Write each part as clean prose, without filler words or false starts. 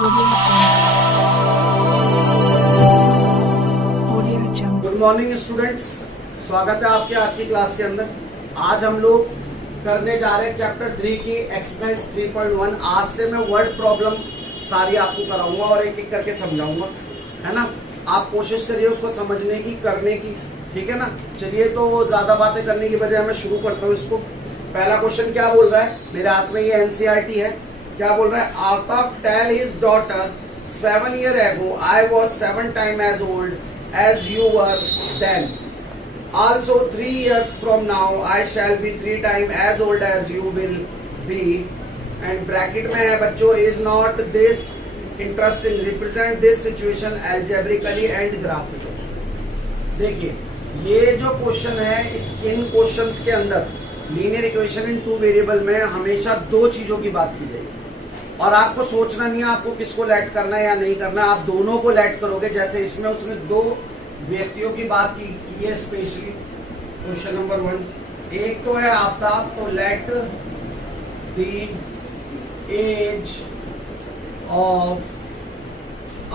Good morning students, स्वागत है आपके आज की क्लास के अंदर। आज हम लोग करने जा रहे हैं चैप्टर 3 की एक्सरसाइज 3.1। आज से मैं वर्ड प्रॉब्लम सारी आपको कराऊंगा और एक एक करके समझाऊंगा, है ना। आप कोशिश करिए उसको समझने की, करने की, ठीक है ना। चलिए, तो ज्यादा बातें करने की बजाय मैं शुरू करता हूँ इसको। पहला क्वेश्चन क्या बोल रहा है, मेरे हाथ में ये एनसीईआरटी है। क्या बोल रहा है, Aftab tell his daughter 7 years ago I was 7 times as old as you were then. Also 3 years from now I shall be 3 times as old as you will be. And bracket में है बच्चों, is not this interesting? Represent this situation algebraically and graphically. देखिए, ये जो question है, इन questions के अंदर linear equation in 2 variable में हमेशा 2 चीजों की बात की जाएगी और आपको सोचना नहीं है आपको किसको लेट करना है या नहीं करना है, आप दोनों को लेट करोगे। जैसे इसमें उसने 2 व्यक्तियों की बात की है स्पेशली। क्वेश्चन नंबर 1, एक तो है आफ्ताब, तो let the age of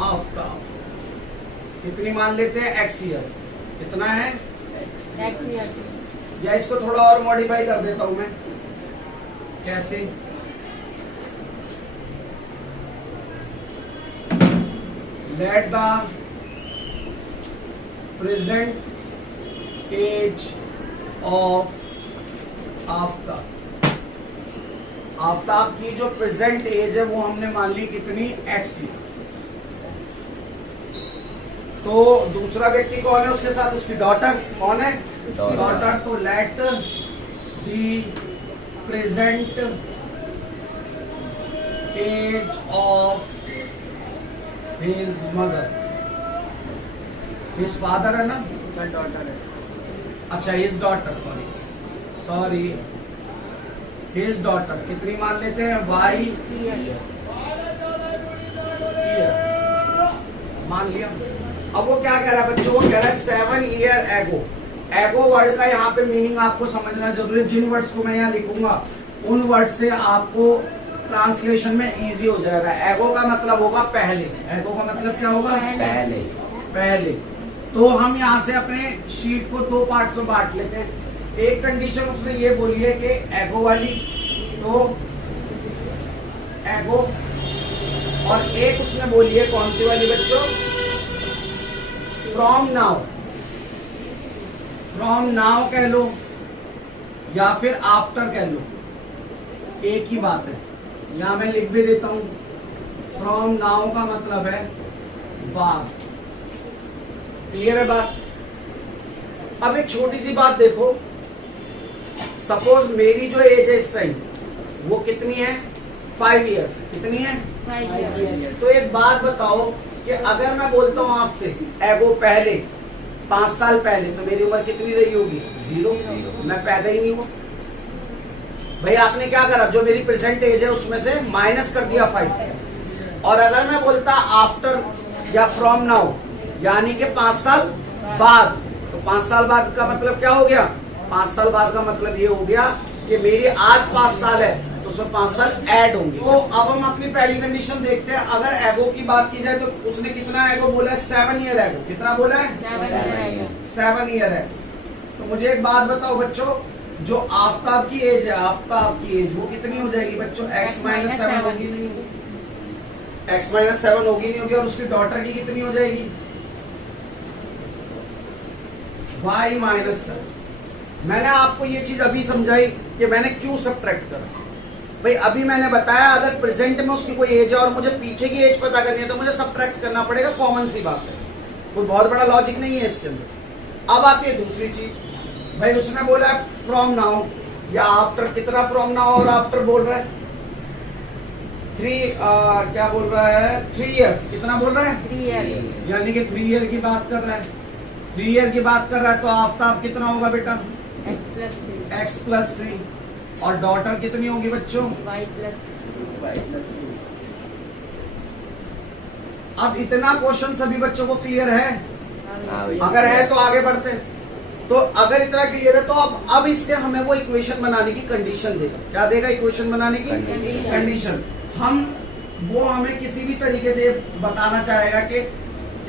Aftab कितनी मान लेते हैं, x years। कितना है, x years। या इसको थोड़ा और मॉडिफाई कर देता हूं मैं। कैसे, let the present age of Aftab, Aftab की जो प्रेजेंट एज है वो हमने मान ली कितनी, x year। तो दूसरा व्यक्ति कौन है उसके साथ, उसकी डॉटर कौन है, डॉटर। तो let the present age of his mother, his father है ना, डॉटर है, अच्छा his daughter, sorry his daughter कितनी मान लेते हैं, y मान लिया। अब वो क्या कह रहा है बच्चों, वो कह रहा है 7 years ago। एगो वर्ड का यहाँ पे मीनिंग आपको समझना जरूरी है। जिन वर्ड्स को मैं यहाँ लिखूंगा उन वर्ड से आपको ट्रांसलेशन में इजी हो जाएगा। एगो का मतलब होगा पहले, एगो का मतलब क्या होगा, पहले। पहले। तो हम यहाँ से अपने शीट को 2 पार्ट्स में बांट लेते हैं। एक कंडीशन उसने ये बोली है कि एगो वाली, तो एगो, और एक उसने बोली है कौन सी वाली बच्चों, फ्रॉम नाउ। फ्रॉम नाउ कह लो या फिर आफ्टर कह लो, एक ही बात है। यहां मैं लिख भी देता हूं, फ्रॉम नाउ का मतलब है बाद। क्लियर है बात। अब एक छोटी सी बात देखो, सपोज मेरी जो एज है इस टाइम वो कितनी है, 5 years। कितनी है, 5 years। तो एक बात बताओ कि अगर मैं बोलता हूं आपसे एगो पहले 5 साल पहले, तो मेरी उम्र कितनी रही होगी, 0। मैं पैदा ही नहीं हुआ भाई। आपने क्या करा, जो मेरी प्रेजेंट एज है उसमें से माइनस कर दिया 5। और अगर मैं बोलता आफ्टर या फ्रॉम नाउ, यानी कि 5 साल बाद, तो 5 साल बाद का मतलब क्या हो गया, 5 साल बाद का मतलब ये हो गया कि मेरी आज 5 साल है तो उसमें 5 साल ऐड होंगे। तो अब हम अपनी पहली कंडीशन देखते हैं। अगर एगो की बात की जाए तो उसने कितना एगो बोला है, 7 years एगो। कितना बोला है, 7 years है। तो मुझे एक बात बताओ बच्चों, जो आफ्ताब की एज है, आफ्ताब की एज वो कितनी हो जाएगी बच्चों, x - 7 होगी, नहीं x - 7 होगी, नहीं होगी। और उसकी डॉटर की कितनी हो जाएगी, y - 7। मैंने आपको ये चीज अभी समझाई कि मैंने क्यों सब्ट्रैक्ट करा। भाई अभी मैंने बताया अगर प्रेजेंट में उसकी कोई एज है और मुझे पीछे की एज पता करनी है तो मुझे सब्ट्रैक्ट करना पड़ेगा, कॉमन सी बात है, कोई बहुत बड़ा लॉजिक नहीं है इसके अंदर। अब आती है दूसरी चीज, भाई उसने बोला फ्रॉम नाउ या आफ्टर। कितना फ्रॉम नाउ और आफ्टर बोल रहा है, 3 क्या बोल रहा है, 3 years। कितना बोल रहा है, 3 years। यानी कि 3 year की बात कर रहा है, 3 year की बात कर रहा है। तो आफ्ताब कितना होगा बेटा, x + 3। x + 3। और डॉटर कितनी होगी बच्चों, y + 2। अब इतना क्वेश्चन सभी बच्चों को क्लियर है? अगर है तो आगे बढ़ते हैं। तो अगर इतना क्लियर है तो अब इससे हमें वो इक्वेशन बनाने की कंडीशन देगा। क्या देगा? इक्वेशन बनाने की कंडीशन। हम वो हमें किसी भी तरीके से बताना चाहेगा कि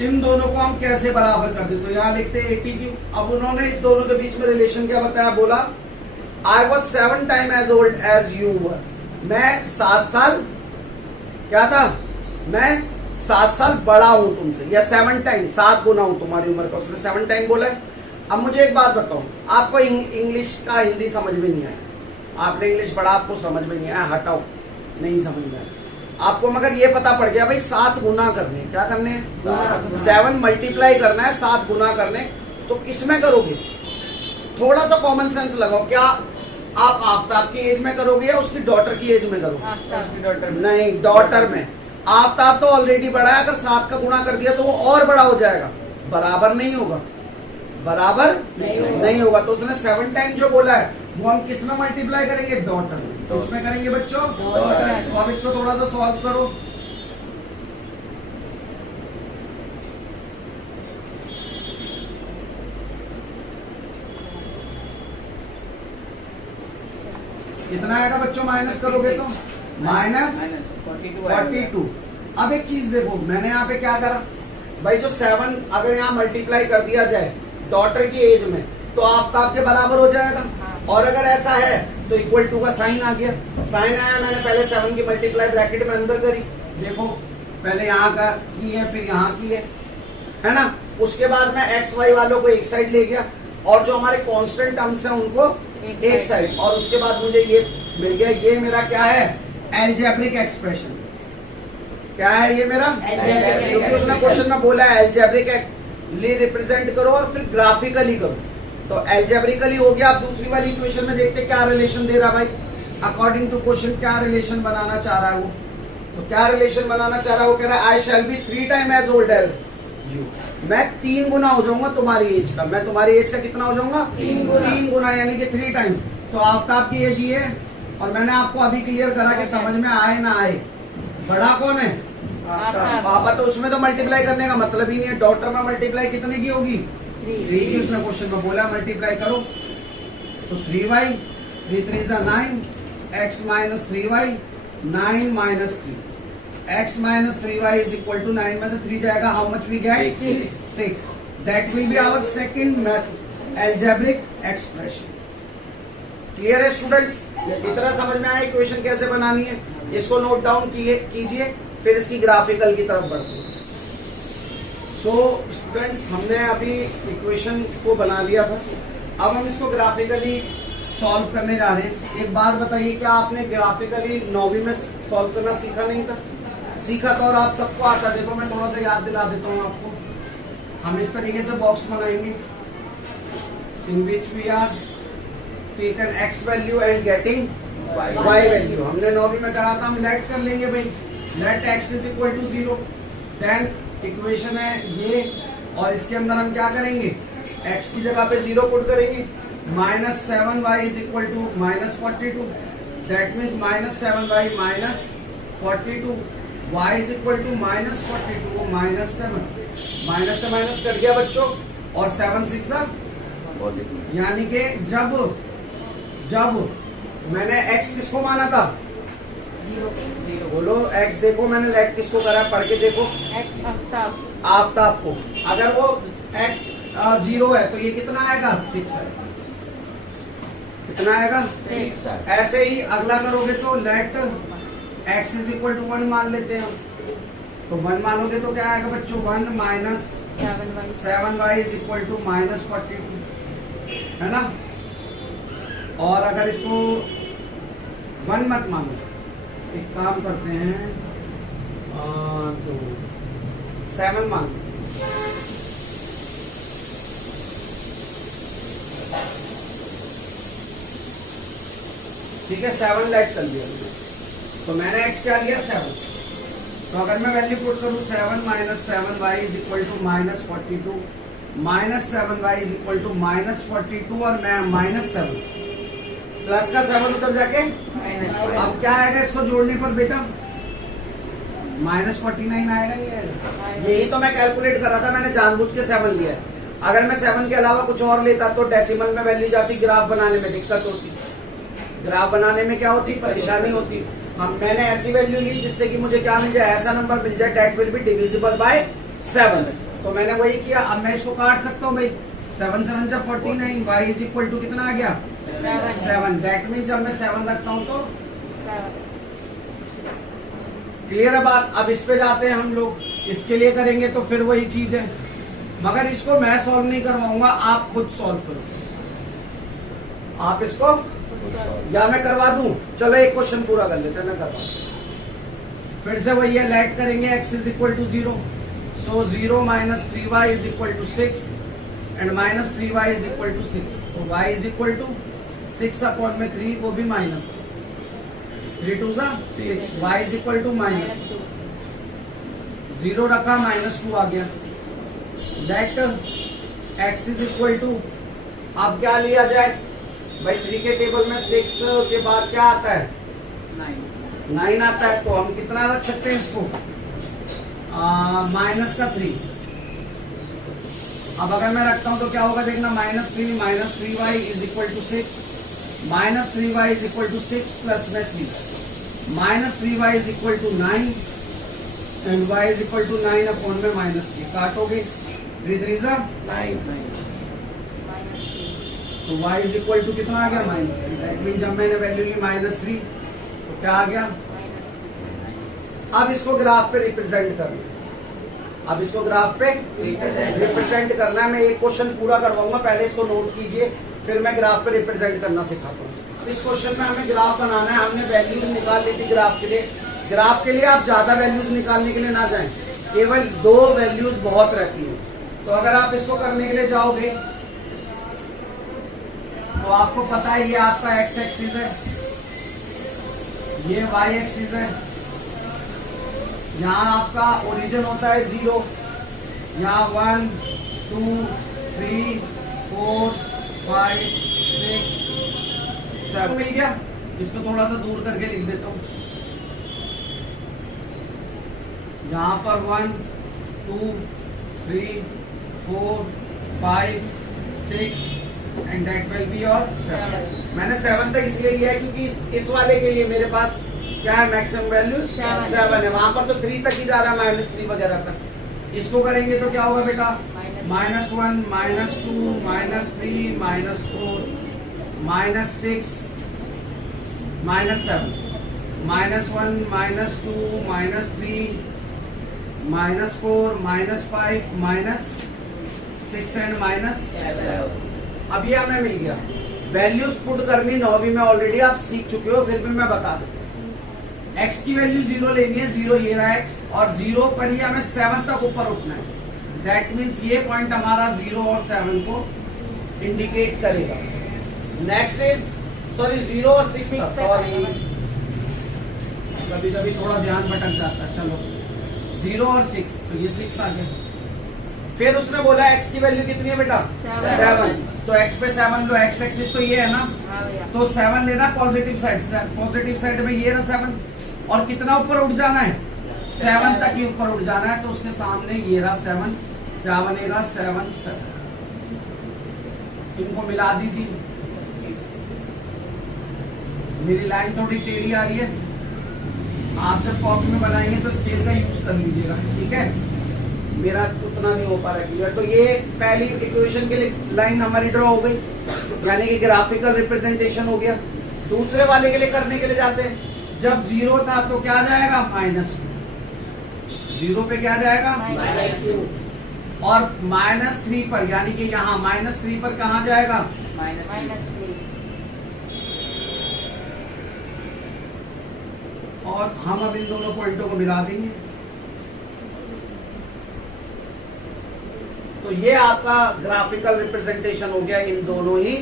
इन दोनों को हम कैसे बराबर कर दें। तो यहाँ लिखते हैं 80 क्यूब। अब उन्होंने इस दोनों के बीच में रिलेशन क्या बताया, बोला I was 7 time as old as you were. मैं 7 साल क्या था, मैं 7 साल बड़ा हूं तुमसे, या 7 टाइम 7 गुना हूं तुम्हारी उम्र का, उसने 7 टाइम बोला है। अब मुझे एक बात बताओ, आपको इंग्लिश का हिंदी समझ में नहीं आया, आपने इंग्लिश पढ़ा, आपको समझ में नहीं आया, हटाओ, नहीं समझ में आया आपको, मगर ये पता पड़ गया भाई 7 गुना करने, क्या करने हैं, 7 मल्टीप्लाई करना है, 7 गुना करने। तो किसमें करोगे, थोड़ा सा कॉमन सेंस लगाओ, क्या आप आफ्ताब की एज में करोगे या उसकी डॉटर की एज में करोगे? नहीं, डॉटर में। आफ्ताब तो ऑलरेडी बड़ा है, अगर 7 का गुणा कर दिया तो वो और बड़ा हो जाएगा, बराबर नहीं होगा, बराबर नहीं होगा। तो उसने 7 टाइम जो बोला है वो हम किस में मल्टीप्लाई करेंगे, डॉटर में। किसमें करेंगे बच्चों, डॉटर। तो अब इसको थोड़ा सा सॉल्व करो। कितना आएगा बच्चों, माइनस करोगे तो माइनस 42। अब एक चीज देखो, मैंने यहाँ पे क्या करा भाई, जो 7 अगर यहाँ मल्टीप्लाई कर दिया जाए डॉटर की एज में तो आफ्ताब के बराबर हो जाएगा। और अगर ऐसा है तो इक्वल टू का साइन आ गया, साइन आया, मैंने पहले 7 की मल्टीप्लाई ब्रैकेट में अंदर करी, देखो पहले यहाँ का की है फिर यहाँ की है ना। उसके बाद मैं एक्स वाई वालों को एक साइड ले गया और जो हमारे कांस्टेंट टर्म्स हैं उनको एक साइड, और उसके बाद मुझे ये मिल गया, ये मेरा क्या है, एल्जेब्रिक एक्सप्रेशन। क्या है ये मेरा, क्योंकि उसने क्वेश्चन में बोला है एल्जेब्रिकली रिप्रेजेंट करो और फिर ग्राफिकली करो। तो एल्जेब्रिकली हो गया। अब दूसरी वाली इक्वेशन में देखते क्या रिलेशन दे रहा भाई, अकॉर्डिंग टू क्वेश्चन क्या रिलेशन बनाना चाह रहा है वो। तो क्या रिलेशन बनाना चाह रहा है वो, कह रहा है I shall be 3 time as old as you. मैं 3 गुना हो जाऊंगा तुम्हारी एज का, मैं तुम्हारी एज का कितना हो जाऊंगा, 3 गुना, यानी कि 3 टाइम्स। तो आफ्ताब की एज ये है, और मैंने आपको अभी क्लियर करा कि समझ में आए ना आए, बड़ा कौन है, पापा। तो उसमें तो मल्टीप्लाई करने का मतलब ही नहीं है, डॉटर में मल्टीप्लाई कितने की होगी, 3 की। उसने क्वेश्चन में बोला मल्टीप्लाई करो, तो 3y, 3 3 9, x minus 3y, 9 minus 3, x minus 3y is equal to 9 में से 3 जाएगा, how much we get, 6। That will be our second method, algebraic expression. Clear है स्टूडेंट्स, इतना समझ में आया इक्वेशन कैसे बनानी है, इसको नोट डाउन कीजिए, फिर इसकी ग्राफिकल की तरफ बढ़ते हैं। सो स्टूडेंट्स, हमने अभी इक्वेशन को बना लिया था, अब हम इसको ग्राफिकली सॉल्व करने जा रहे हैं। एक बात बताइए, क्या आपने ग्राफिकली 9वीं में सॉल्व करना सीखा नहीं था? सीखा था, और आप सबको आता। देखो मैं थोड़ा सा याद दिला देता हूँ आपको। हम इस तरीके से बॉक्स बनाएंगे, in which we are taken x value and getting y value. हमने 9वीं में करा था, हम लेट कर लेंगे भाई, let x is equal to 0। Then equation है ये, और इसके अंदर हम क्या करेंगे, x की जगह पे 0 पुट करेंगे, minus 7y is equal to minus 42। That means minus 7y minus 42, y is equal to minus 42 minus 7। Minus से माइनस कट गया बच्चों, और 7 6 यानी कि जब मैंने x किसको माना था, 0 बोलो, x देखो मैंने लेट किसको करा, पढ़ के देखो, आफ्ताब को। अगर वो x 0 है तो ये कितना आएगा, 6 है, कितना आएगा, 6। ऐसे ही अगला करोगे तो let x is equal to 1 मान लेते हैं हम, तो 1 मानोगे तो क्या आएगा बच्चों, 1 minus 7y is equal to minus 42, है ना। और अगर इसको 1 मत मानो, एक काम करते हैं, तो 7 मान, ठीक है, 7 लेट कर दिया तो मैंने x क्या लिया, 7। तो अगर मैं वैल्यू पुट करूं 7 minus 7y is equal to minus 42, minus 7y is equal to minus 42, और मैं माइनस 7 प्लस का 7 उधर जाके, अब क्या आएगा इसको जोड़ने पर बेटा, माइनस 49 आएगा, नहीं आएगा। यही तो मैं कैलकुलेट कर रहा था, मैंने जानबूझ के 7 लिया है। अगर मैं 7 के अलावा कुछ और लेता तो डेसिमल में वैल्यू जाती, ग्राफ बनाने में दिक्कत होती, ग्राफ बनाने में क्या होती, परेशानी होती। हम मैंने ऐसी वैल्यू ली जिससे कि मुझे क्या मिल जाए, ऐसा नंबर मिल जाए that will be divisible by 7। तो मैंने वही किया। अब मैं इसको काट सकता हूँ भाई, 7 7 जब 49, y इज इक्वल टू कितना आ गया 7। दैट मीन जब मैं 7 रखता हूँ तो क्लियर है बात। अब इस पे जाते हैं हम लोग, इसके लिए करेंगे तो फिर वही चीज है, मगर इसको मैं सॉल्व नहीं करवाऊंगा, आप खुद सॉल्व करो। आप इसको या मैं करवा दूं, चलो एक क्वेश्चन पूरा कर लेते हैं, मैं करवा दूं। फिर से वही है, लेट करेंगे x is equal to 0, so 0 minus 3y is equal to 6 and minus 3y is equal to 6। तो y is equal to 6 upon में 3, वो भी minus 3 2 6, y is equal to minus 0 रखा, माइनस 2 आ गया। That x is equal to, अब क्या लिया जाए भाई, 3 के टेबल में 6 के बाद क्या आता है 9 आता है, तो हम कितना रख सकते हैं इसको, माइनस का 3। अब अगर मैं रखता हूं तो क्या होगा देखना, minus 3y is equal to 6, minus 3y is equal to 6 plus में 3, minus 3y is equal to 9 and y is equal to 9 upon में माइनस 3। काटोगे 3 3 9, तो y इज इक्वल टू कितना आ गया -3। दैट मीन जब मैंने वैल्यू ली -3 तो क्या आ गया। अब इसको ग्राफ पे रिप्रेजेंट करना, अब इसको ग्राफ पे रिप्रेजेंट करना है। मैं एक क्वेश्चन पूरा करवाऊंगा, पहले इसको नोट कीजिए, फिर मैं ग्राफ पे रिप्रेजेंट करना सिखाता हूँ। इस क्वेश्चन में हमें ग्राफ बनाना है, हमने वैल्यूज निकाल ली थी ग्राफ के लिए। ग्राफ के लिए आप ज्यादा वैल्यूज निकालने के लिए ना जाएं, केवल 2 वैल्यूज बहुत रहती है। तो अगर आप इसको करने के लिए जाओगे तो आपको पता है ये आपका x एक्सिस है, ये y एक्सिस है, यहाँ आपका ओरिजिन होता है 0, यहाँ 1 2 3 4 5 6 7 मिल गया। इसको थोड़ा सा दूर करके लिख देता हूँ, यहाँ पर 1 2 3 4 5 6 and that will be your 7। मैंने 7 तक इसलिए लिया है क्योंकि इस वाले के लिए मेरे पास क्या है, मैक्सिमम वैल्यू 7 है। वहां पर तो 3 तक ही जा रहा है, -3 वगैरह तक। इसको करेंगे तो क्या होगा बेटा, -1 -2 -3 -4 -6 -7, -1 -2 -3 -4 -5 -6 एंड -7। अब ये हमें मिल गया। वैल्यूज पुट करनी 9वीं में ऑलरेडी आप सीख चुके हो, फिर भी मैं बता दूं। x की वैल्यू 0 लेनी है, 0 ये रहा x, और 0 पर ही हमें 7 तक ऊपर उठना है। दैट मीन्स ये पॉइंट हमारा 0 और 7 को इंडिकेट करेगा। नेक्स्ट इज सॉरी 0 और 6 तक, सॉरी कभी कभी थोड़ा ध्यान भटक जाता है। चलो 0 और 6, तो ये 6 आ गया। फिर उसने बोला x की वैल्यू कितनी है बेटा 7, तो x पे 7 लो, x एक्सिस तो ये है ना, तो 7 लेना पॉजिटिव साइड से, पॉजिटिव साइड में ये रहा 7, और कितना ऊपर उठ जाना है 7 तक ही ऊपर उठ जाना है। तो उसके सामने ये रहा 7, क्या बनेगा 7 7। इनको मिला दीजिए, मेरी लाइन थोड़ी टेढ़ी आ रही है, आप जब कॉपी में बनाएंगे तो स्केल का यूज कर लीजिएगा, ठीक है। मेरा उतना नहीं हो पा रहा क्लियर। तो ये पहली इक्वेशन के लिए लाइन हमारी ड्रॉ हो गई, यानी कि ग्राफिकल रिप्रेजेंटेशन हो गया। दूसरे वाले के लिए करने के लिए जाते हैं, जब 0 था तो क्या जाएगा -2, 0 पे क्या जाएगा -2, और -3 पर, यानी कि यहाँ -3 पर कहाँ जाएगा -3। और हम अब इन दोनों पॉइंटों को मिला देंगे। तो ये आपका ग्राफिकल रिप्रेजेंटेशन हो गया इन दोनों ही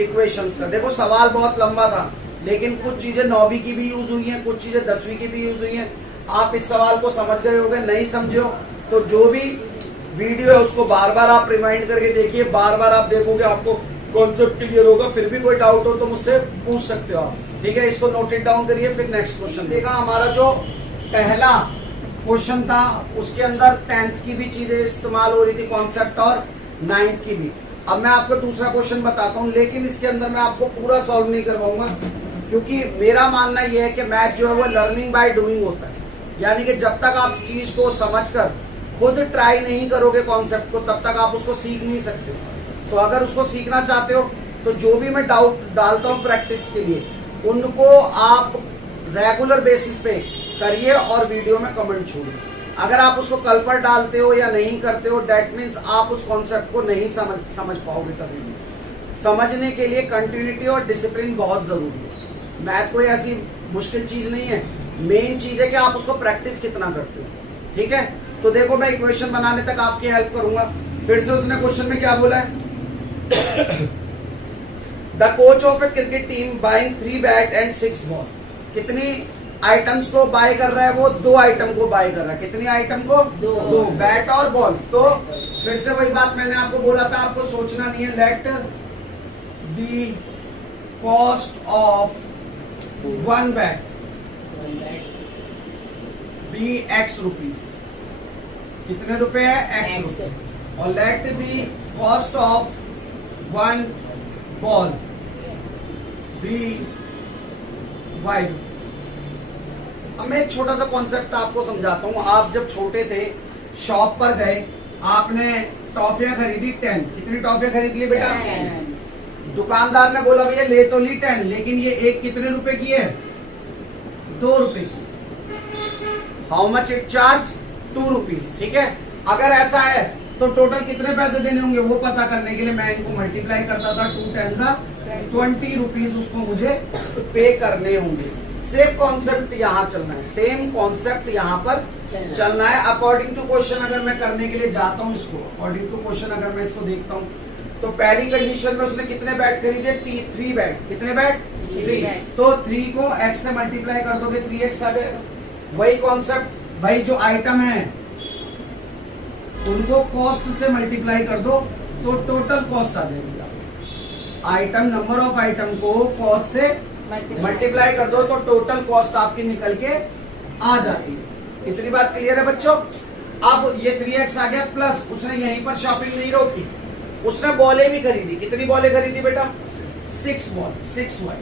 इक्वेशंस का। देखो सवाल बहुत लंबा था, लेकिन कुछ चीजें 9वीं की भी यूज हुई हैं, कुछ चीजें 10वीं की भी यूज हुई हैं। आप इस सवाल को समझ गए होंगे, नहीं समझे हो तो जो भी वीडियो है उसको बार बार आप रिमाइंड करके देखिए, बार बार आप देखोगे आपको कॉन्सेप्ट क्लियर होगा। फिर भी कोई डाउट हो तो मुझसे पूछ सकते हो आप, ठीक है। इसको नोट इट डाउन करिए, फिर नेक्स्ट क्वेश्चन देखा। हमारा जो पहला क्वेश्चन था उसके अंदर 10th की भी चीजें इस्तेमाल हो रही थी कॉन्सेप्ट, और 9th की भी। अब मैं आपको दूसरा क्वेश्चन बताता हूँ, लेकिन इसके अंदर मैं आपको पूरा सॉल्व नहीं करवाऊंगा क्योंकि मेरा मानना यह है कि मैथ जो है वो लर्निंग बाय डूइंग होता है, यानी कि जब तक आप इस चीज को समझकर खुद ट्राई नहीं करोगे कॉन्सेप्ट को, तब तक आप उसको सीख नहीं सकते। तो अगर उसको सीखना चाहते हो तो जो भी मैं डाउट डालता हूँ प्रैक्टिस के लिए, उनको आप रेगुलर बेसिस पे करिए और वीडियो में कमेंट छोड़िए। अगर आप उसको कल पर डालते हो या नहीं करते हो, दैट मीन्स आप उस कॉन्सेप्ट को नहीं समझ पाओगे कभी भी। समझने के लिए कंटिन्यूटी और डिसिप्लिन बहुत जरूरी है। मैथ कोई ऐसी मुश्किल चीज नहीं है, मेन चीज है कि आप उसको प्रैक्टिस कितना करते हो। ठीक है, तो देखो मैं इक्वेशन बनाने तक आपकी हेल्प करूंगा। फिर से उसने क्वेश्चन में क्या बोला है? The coach of A cricket team buying 3 bat and 6 ball. कितनी आइटम्स को बाय कर रहा है वो? 2 आइटम को बाय कर रहा है। कितनी आइटम को? 2, बैट और बॉल। तो फिर से वही बात मैंने आपको बोला था, आपको सोचना नहीं है। Let the cost of 1 bat be X rupees. कितने रुपए है? X रुपए। और let the cost of 1 ball be Y rupees. अब मैं एक छोटा सा कॉन्सेप्ट आपको समझाता हूँ। आप जब छोटे थे, शॉप पर गए, आपने टॉफियां खरीदी 10। कितनी टॉफियां खरीद ली बेटा? दुकानदार ने बोला भैया ले तो ली 10, लेकिन ये एक कितने रुपए की है? 2 रुपए की। How much it charge? 2 rupees. ठीक है, अगर ऐसा है तो टोटल कितने पैसे देने होंगे वो पता करने के लिए मैं इनको मल्टीप्लाई करता था। 2 10 20 रुपीज उसको मुझे पे करने होंगे। सेम कॉन्सेप्ट यहाँ चलना है, सेम कॉन्सेप्ट यहाँ पर चलना है। अकॉर्डिंग टू क्वेश्चन अगर मैं करने के लिए जाता हूँ इसको, अकॉर्डिंग टू क्वेश्चन अगर मैं इसको देखता हूँ, तो पहली कंडीशन में उसने कितने बैट खरीदे? 3 बैट। कितने बैट? 3। तो 3 को x से मल्टीप्लाई कर दोगे 3x आ जाएगा। वही कॉन्सेप्ट भाई, जो आइटम है उनको कॉस्ट से मल्टीप्लाई कर दो तो टोटल कॉस्ट आ जाएगी। आइटम, नंबर ऑफ आइटम को कॉस्ट से मल्टीप्लाई कर दो तो टोटल कॉस्ट आपकी निकल के आ जाती है। इतनी बात क्लियर है बच्चों? अब ये 3x आ गया, प्लस उसने यहीं पर शॉपिंग नहीं रोकी, उसने बॉलें भी खरीदी। कितनी बॉलें खरीदी बेटा? 6 बॉल, 6y।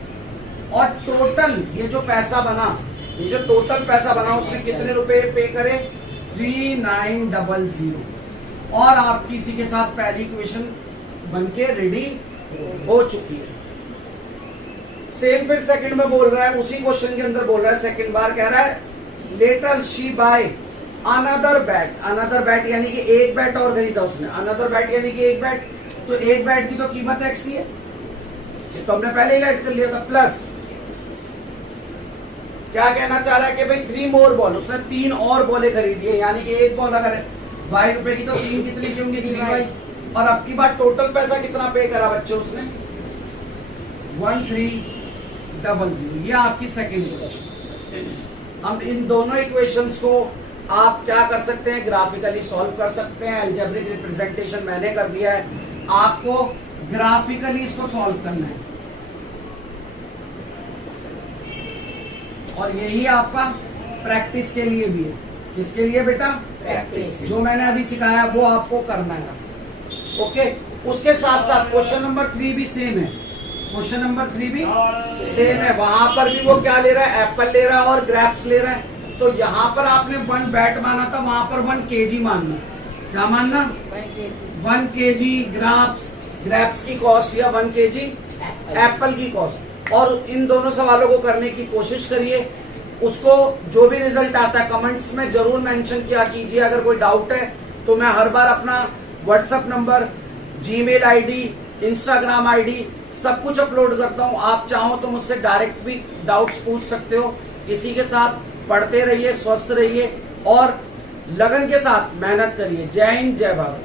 और टोटल ये जो पैसा बना, ये जो टोटल पैसा बना, उसने कितने रुपए पे करे? 3900। और आपकी इसी के साथ पहली इक्वेशन बनके रेडी हो चुकी है। सेम फिर सेकंड में बोल रहा है, उसी क्वेश्चन के अंदर बोल रहा है, सेकंड बार कह रहा है later she buy another bat. Another bat यानी कि एक बैट और खरीदा उसने। अनदर बैट यानी कि एक बैट, तो एक बैट की तो कीमत X ही है, तो हमने पहले ही लेट कर लिया था। प्लस क्या कहना चाह रहा है कि भाई 3 मोर बॉल, उसने 3 और बॉलें खरीदी है, यानी कि एक बॉल अगर Y रुपए की तो 3 कितनी की होंगी? 3y। और अब की बात टोटल पैसा कितना पे करा बच्चों उसने? 1300। ये आपकी सेकेंड इक्वेशन। अब इन दोनों इक्वेशंस को आप क्या कर सकते हैं? ग्राफिकली सॉल्व कर सकते हैं। अलजेब्रिक रिप्रेजेंटेशन मैंने कर दिया है, आपको ग्राफिकली इसको सॉल्व करना है। और यही आपका प्रैक्टिस के लिए भी है। किसके लिए बेटा? प्रैक्टिस। जो मैंने अभी सिखाया वो आपको करना है। ओके, उसके साथ साथ क्वेश्चन नंबर 3 भी सेम है। क्वेश्चन नंबर 3 भी सेम है। वहां पर भी वो क्या ले रहा है? एप्पल ले रहा है और ग्रेप्स ले रहा है। तो यहाँ पर आपने 1 बैट माना था, वहां पर 1 kg मानना। क्या मानना? 1 kg ग्रेप्स की कॉस्ट या 1 kg एप्पल की कॉस्ट। और इन दोनों सवालों को करने की कोशिश करिए। उसको जो भी रिजल्ट आता है कमेंट्स में जरूर मेंशन किया कीजिए। अगर कोई डाउट है तो मैं हर बार अपना WhatsApp number, Gmail ID, Instagram ID सब कुछ अपलोड करता हूं। आप चाहो तो मुझसे डायरेक्ट भी डाउट्स पूछ सकते हो। इसी के साथ पढ़ते रहिए, स्वस्थ रहिए और लगन के साथ मेहनत करिए। जय हिंद, जय भारत।